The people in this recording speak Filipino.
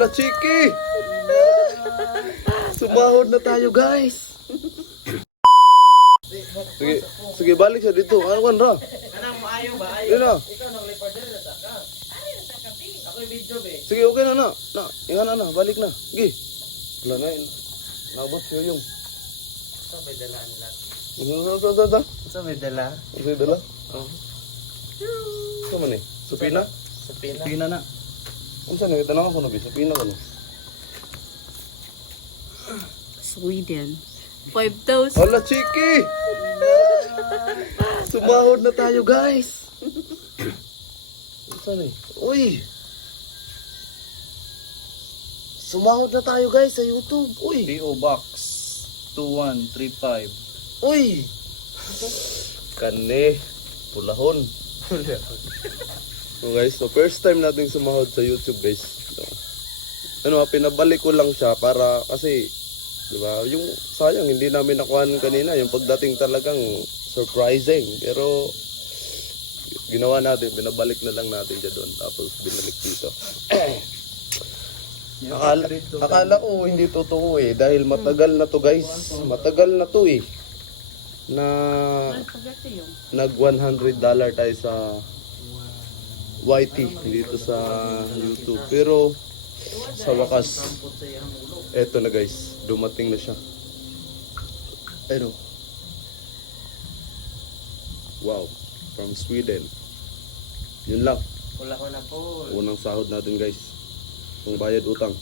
Hala, Chiki! Sumahod na tayo, guys! Sige, sige, balik siya dito. Ano kan, Ra? Anong maayo ba? Ayaw. Yun na. Ikaw nang reporter na sa ka. Ako'y video be. Sige, okay na na. Ingan na, balik na. Sige. Wala na yun. Nabot siya yung. Sa may dala nila. Ano. Sa may dala? Ano dala? Oo. Ito man eh. Supina? Sa pina. Supina na. Ano saan? Tanong ako na, Supina ka no? Sweden. 5,000. Hala, Chiki! Sumahod na tayo, guys! Saan eh? Uy! Sumahod na tayo, guys, sa YouTube. Uy! PO Box 2135. Uy! Kane, pulahon. So guys, so first time nating sumahod sa YouTube, guys. So, ano, pinabalik ko lang siya para kasi, di ba, yung sayang hindi namin nakuhaan kanina, yung pagdating talagang surprising. Pero ginawa natin, pinabalik na lang natin siya doon, tapos binalik dito. Akala ko hindi totoo eh, dahil matagal na to, guys. Matagal na to eh. Na nag $100 tayo sa YT dito sa YouTube. Pero sa wakas, eto na, guys, dumating na siya. Ano? Wow, from Sweden. Yun lang, Wala ko na po. unang sahod natin, guys. Kung bayad utang.